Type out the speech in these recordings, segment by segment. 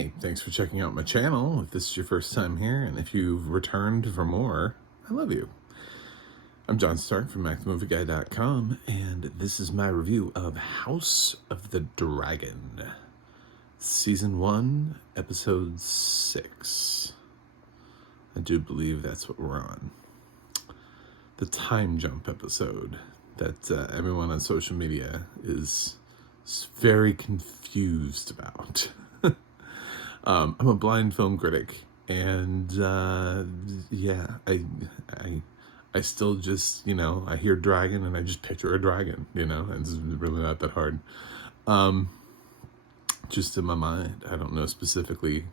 Hey, thanks for checking out my channel. If this is your first time here, and if you've returned for more, I love you. I'm John Stark from movieguy.com, and this is my review of House of the Dragon, Season 1, Episode 6. I do believe that's what we're on. The time jump episode that everyone on social media is very confused about. I'm a blind film critic, and yeah, I still just, I hear dragon and I just picture a dragon, it's really not that hard. Just in my mind, I don't know specifically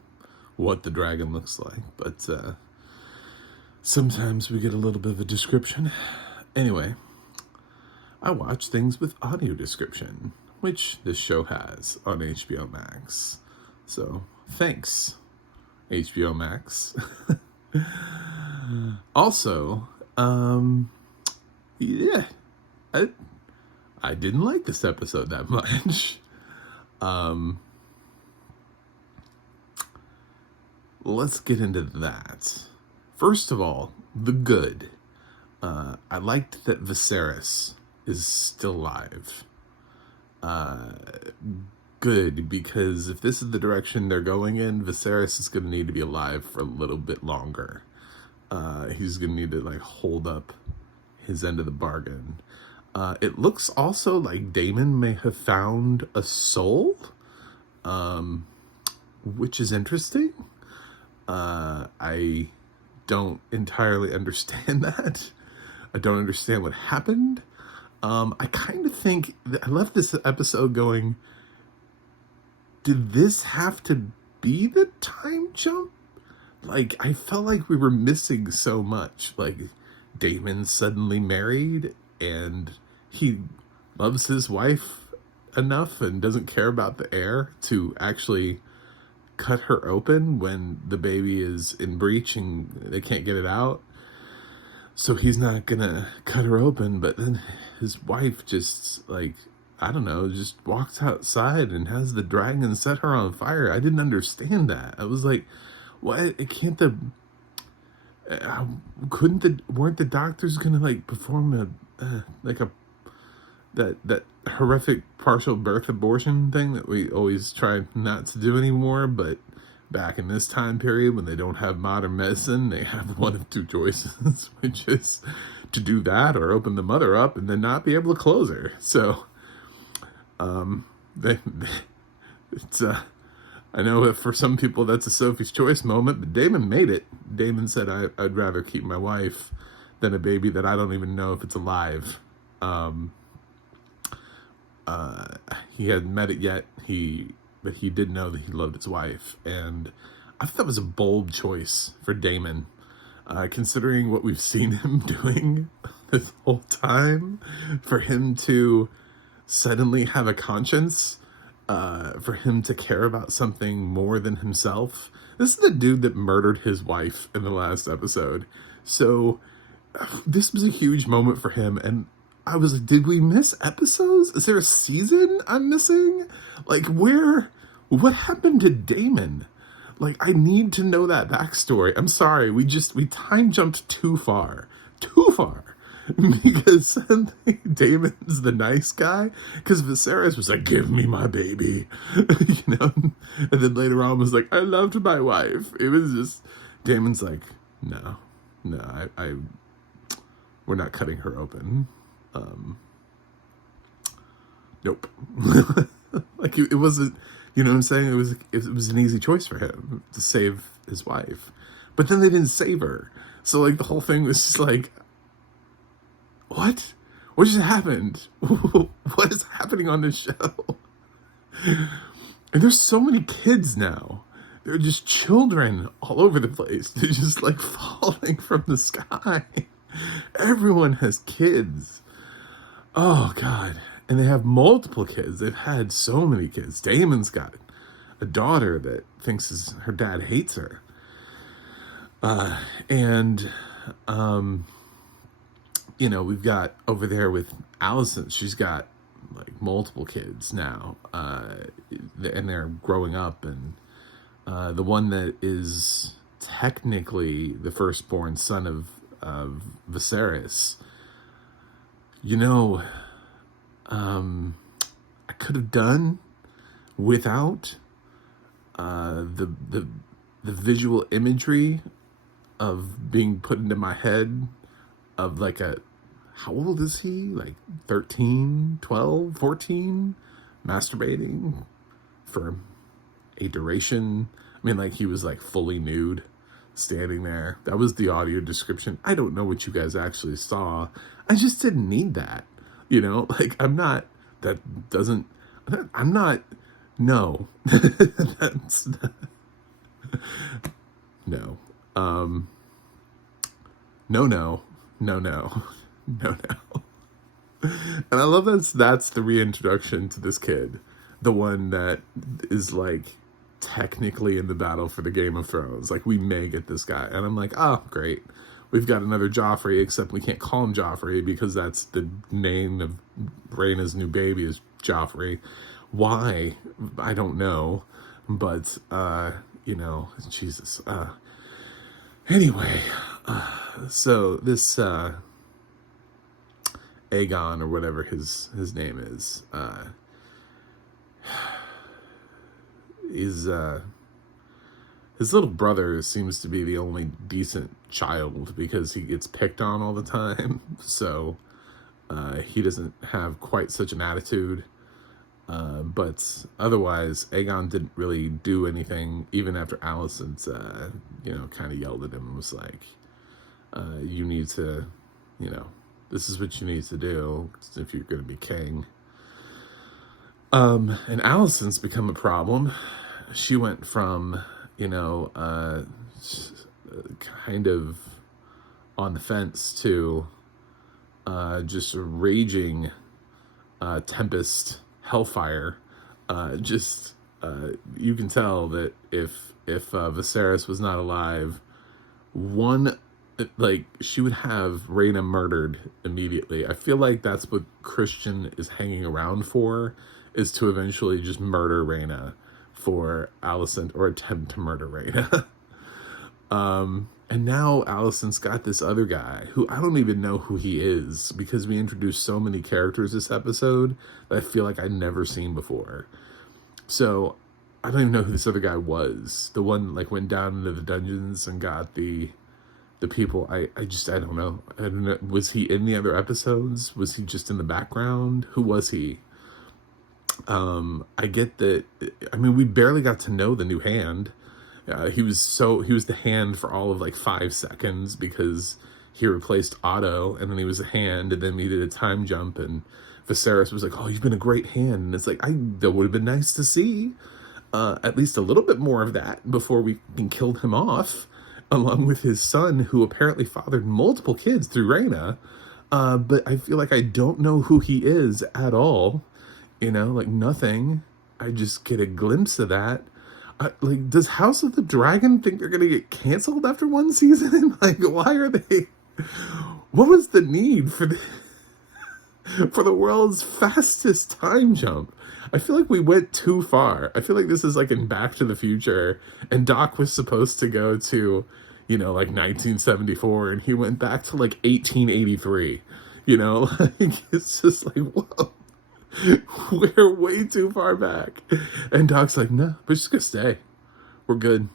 what the dragon looks like, but sometimes we get a little bit of a description. Anyway, I watch things with audio description, which this show has on HBO Max. So, thanks, HBO Max. Also, yeah, I didn't like this episode that much. Let's get into that. First of all, the good. I liked that Viserys is still alive. Good, because if this is the direction they're going in, Viserys is going to need to be alive for a little bit longer. He's going to need to hold up his end of the bargain. It looks also like Daemon may have found a soul, which is interesting. I don't entirely understand that. I don't understand what happened. I kind of think that I left this episode going, did this have to be the time jump? I felt like we were missing so much. Daemon suddenly married, and he loves his wife enough and doesn't care about the heir to actually cut her open when the baby is in breach and they can't get it out. So he's not gonna cut her open, but then his wife just, I don't know, just walks outside and has the dragon set her on fire. I didn't understand that. I was like, what? Weren't the doctors gonna perform that horrific partial birth abortion thing that we always try not to do anymore? But back in this time period, when they don't have modern medicine, they have one of two choices, which is to do that or open the mother up and then not be able to close her. So, it's I know that for some people that's a Sophie's Choice moment, but Daemon made it. Daemon said, I'd rather keep my wife than a baby that I don't even know if it's alive. He hadn't met it yet, but he did know that he loved his wife, and I thought that was a bold choice for Daemon, considering what we've seen him doing this whole time. For him to suddenly have a conscience, for him to care about something more than himself. This is the dude that murdered his wife in the last episode. So this was a huge moment for him, and I was like, did we miss episodes? Is there a season I'm missing? What happened to Daemon? I need to know that backstory. I'm sorry, we time jumped too far. Because suddenly Daemon's the nice guy, because Viserys was like, give me my baby, and then later on was like, I loved my wife. It was just, Daemon's like, no, we're not cutting her open. Nope. It wasn't, you know what I'm saying? It was an easy choice for him to save his wife, but then they didn't save her. So the whole thing was just what just happened? What is happening on this show? And there's so many kids now. They're just children all over the place. They're just falling from the sky. Everyone has kids. Oh God. And they have multiple kids. They've had so many kids. Daemon's got a daughter that thinks her dad hates her. We've got over there with Allison, she's got multiple kids now, and they're growing up, and the one that is technically the firstborn son of Viserys. You know, I could have done without the visual imagery of being put into my head of like how old is he? Like 13, 12, 14, masturbating for a duration. I mean, like he was like fully nude standing there. That was the audio description. I don't know what you guys actually saw. I just didn't need that. You know, like I'm not, no. That's not, no. No. And I love that's the reintroduction to this kid. The one that is like technically in the battle for the Game of Thrones. Like we may get this guy. And I'm like, oh, great. We've got another Joffrey, except we can't call him Joffrey because that's the name of Rhaena's new baby is Joffrey. Why? I don't know. But, you know, Jesus. Anyway, so this Aegon or whatever his name is his little brother seems to be the only decent child because he gets picked on all the time. So he doesn't have quite such an attitude. But otherwise, Aegon didn't really do anything, even after Alicent's, kind of yelled at him and was like, you need to, this is what you need to do if you're going to be king. And Alicent's become a problem. She went from, kind of on the fence to just a raging tempest hellfire. You can tell that if Viserys was not alive, she would have Rhaena murdered immediately. I feel like that's what Christian is hanging around for, is to eventually just murder Rhaena for Alicent or attempt to murder Rhaena. And now Alicent's got this other guy who I don't even know who he is because we introduced so many characters this episode that I feel like I'd never seen before. So I don't even know who this other guy was. The one like went down into the dungeons and got the people. I don't know. I don't know. Was he in the other episodes? Was he just in the background? Who was he? I get that. I mean, we barely got to know the new hand. He was the hand for all of like 5 seconds because he replaced Otto, and then he was a hand, and then we did a time jump, and Viserys was like, "Oh, you've been a great hand," and it's like that would have been nice to see at least a little bit more of that before we killed him off, along with his son, who apparently fathered multiple kids through Rhaena. But I feel like I don't know who he is at all. Like nothing. I just get a glimpse of that. Does House of the Dragon think they're gonna get canceled after one season? Like, why are they? What was the need for the world's fastest time jump? I feel like we went too far. I feel like this is like in Back to the Future, and Doc was supposed to go to, like 1974, and he went back to like 1883. It's just like, whoa. We're way too far back. And Doc's like, no, we're just gonna stay. We're good.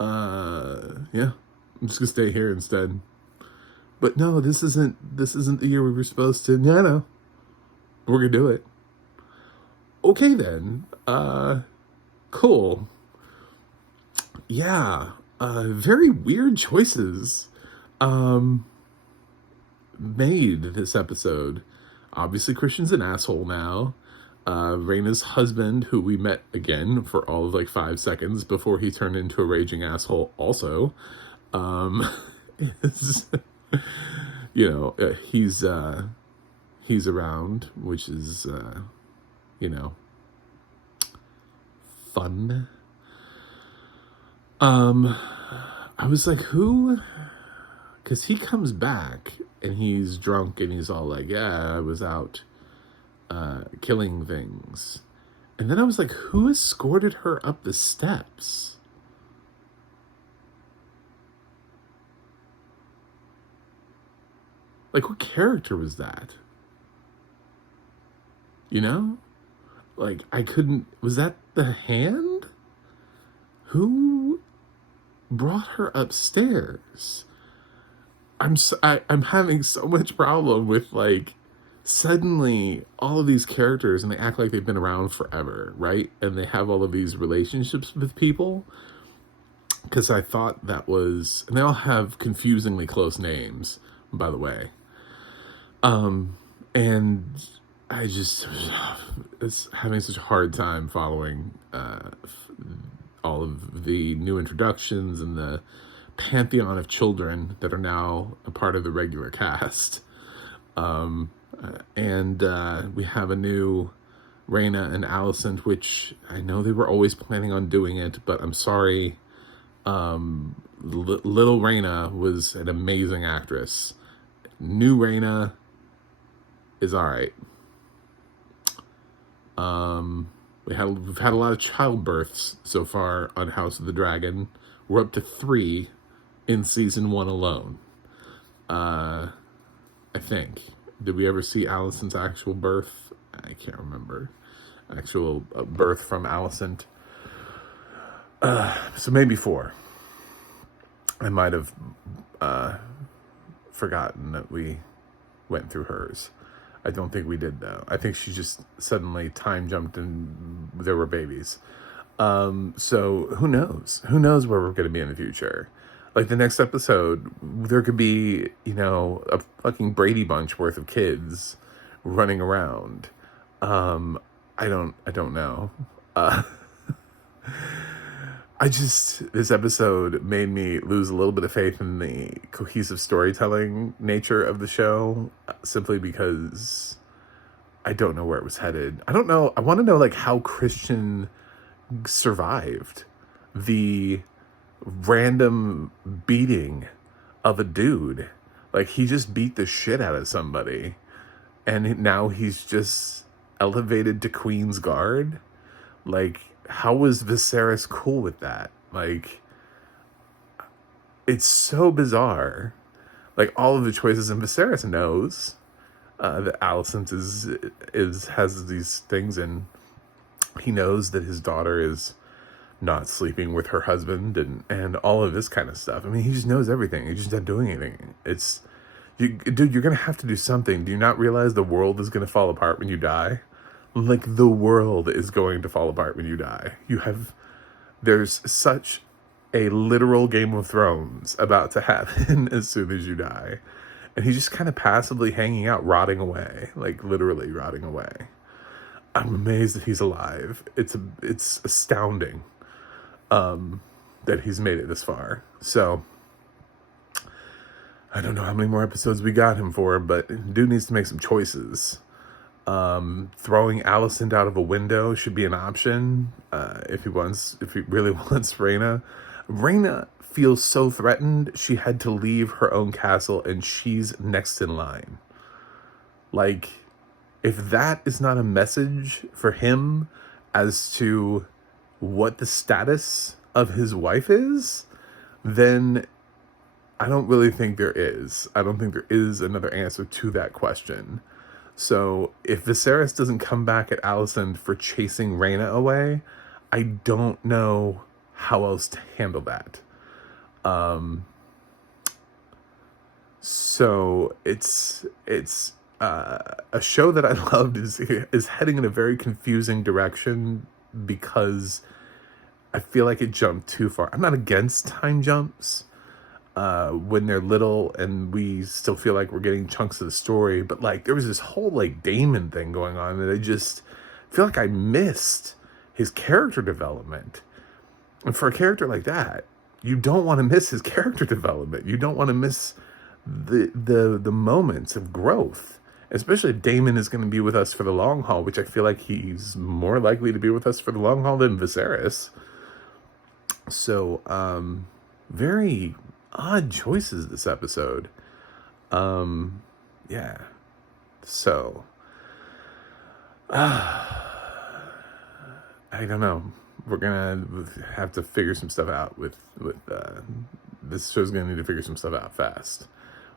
Yeah, I'm just gonna stay here instead. But no, this isn't the year we were supposed to. No, we're gonna do it. Okay then. Cool. Yeah. Very weird choices made this episode. Obviously, Christian's an asshole now. Rhaena's husband, who we met again for all of like 5 seconds before he turned into a raging asshole also, is, he's around, which is, fun. I was like, who? Because he comes back and he's drunk and he's all like, yeah, I was out killing things. And then I was like, who escorted her up the steps? Like, what character was that? You know? Like, I couldn't... Was that the hand? Who brought her upstairs? I'm having so much problem with, like, suddenly all of these characters, and they act like they've been around forever, right? And they have all of these relationships with people. Because I thought that was... And they all have confusingly close names, by the way. And I just was having such a hard time following all of the new introductions and the pantheon of children that are now a part of the regular cast. And we have a new Raina and Allison, which I know they were always planning on doing it, but I'm sorry. Little Raina was an amazing actress. New Raina is all right. We've had a lot of childbirths so far on House of the Dragon. We're up to 3 in season 1 alone. I think. Did we ever see Allison's actual birth? I can't remember. Actual birth from Allison. So maybe 4. I might have forgotten that we went through hers. I don't think we did, though. I think she just suddenly time jumped and there were babies. So who knows? Who knows where we're going to be in the future? Like, the next episode, there could be, a fucking Brady Bunch worth of kids running around. I don't know. This episode made me lose a little bit of faith in the cohesive storytelling nature of the show, simply because I don't know where it was headed. I don't know. I want to know, like, how Christian survived the random beating of a dude. Like, he just beat the shit out of somebody, and now he's just elevated to Queen's Guard. Like, how was Viserys cool with that? Like, it's so bizarre. Like, all of the choices, and Viserys knows that Alicent has these things, and he knows that his daughter is not sleeping with her husband, and all of this kind of stuff. I mean, he just knows everything. He's just not doing anything. Dude, you're gonna have to do something. Do you not realize the world is gonna fall apart when you die? Like, the world is going to fall apart when you die. There's such a literal Game of Thrones about to happen as soon as you die. And he's just kind of passively hanging out, rotting away. Like, literally rotting away. I'm amazed that he's alive. It's astounding that he's made it this far. So, I don't know how many more episodes we got him for, but dude needs to make some choices. Throwing Alicent out of a window should be an option if he really wants Rhaena. Rhaena feels so threatened, she had to leave her own castle, and she's next in line. Like, if that is not a message for him as to what the status of his wife is, then I don't really think there is. I don't think there is another answer to that question. So if Viserys doesn't come back at Alicent for chasing Rhaena away, I don't know how else to handle that. So it's a show that I loved is heading in a very confusing direction because I feel like it jumped too far. I'm not against time jumps when they're little and we still feel like we're getting chunks of the story, but like there was this whole like Daemon thing going on that I just feel like I missed his character development. And for a character like that, you don't want to miss his character development. You don't want to miss the moments of growth, especially if Daemon is going to be with us for the long haul, which I feel like he's more likely to be with us for the long haul than Viserys. So, very odd choices this episode. Yeah. So, I don't know. We're gonna have to figure some stuff out with this show's gonna need to figure some stuff out fast,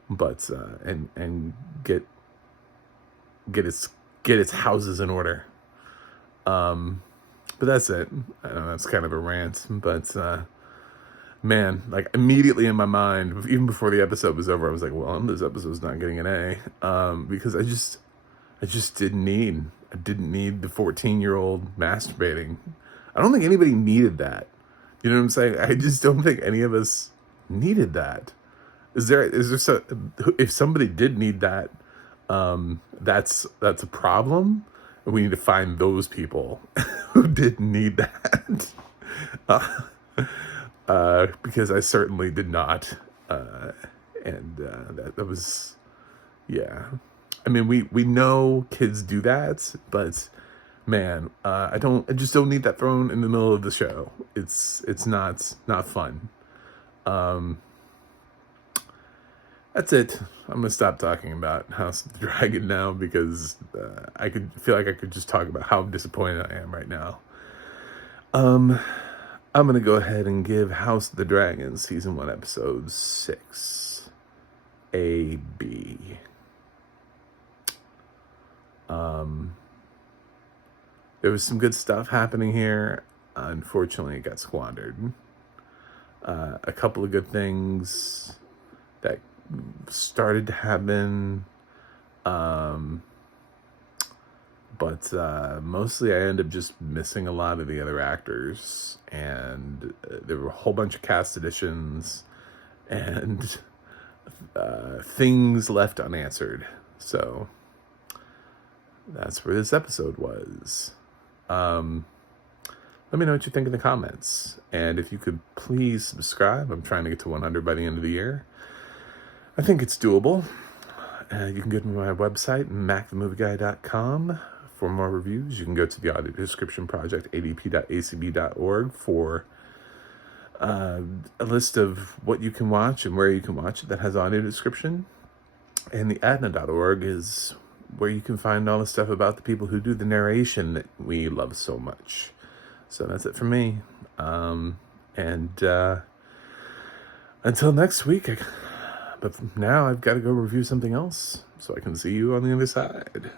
but and get its houses in order. But that's it. I know that's kind of a rant, but man, like immediately in my mind, even before the episode was over, I was like, well, this episode's not getting an A, because I just didn't need the 14-year-old masturbating. I don't think anybody needed that. You know what I'm saying? I just don't think any of us needed that. Is there if somebody did need that, that's a problem. We need to find those people who didn't need that. Because I certainly did not. And that was, yeah. I mean, we know kids do that, but man, I just don't need that thrown in the middle of the show. It's not fun. That's it. I'm gonna stop talking about House of the Dragon now, because I feel like I could just talk about how disappointed I am right now. I'm gonna go ahead and give House of the Dragon season 1 episode 6 a B. There was some good stuff happening here. Unfortunately, it got squandered. A couple of good things that started to happen, but mostly I ended up just missing a lot of the other actors, and there were a whole bunch of cast additions and things left unanswered. So that's where this episode was. Let me know what you think in the comments, and if you could please subscribe. I'm trying to get to 100 by the end of the year. I think it's doable. You can go to my website, macthemovieguy.com, for more reviews. You can go to the audio description project, adp.acb.org, for a list of what you can watch and where you can watch it that has audio description. And the adna.org is where you can find all the stuff about the people who do the narration that we love so much. So that's it for me. Until next week, but now I've got to go review something else so I can see you on the other side.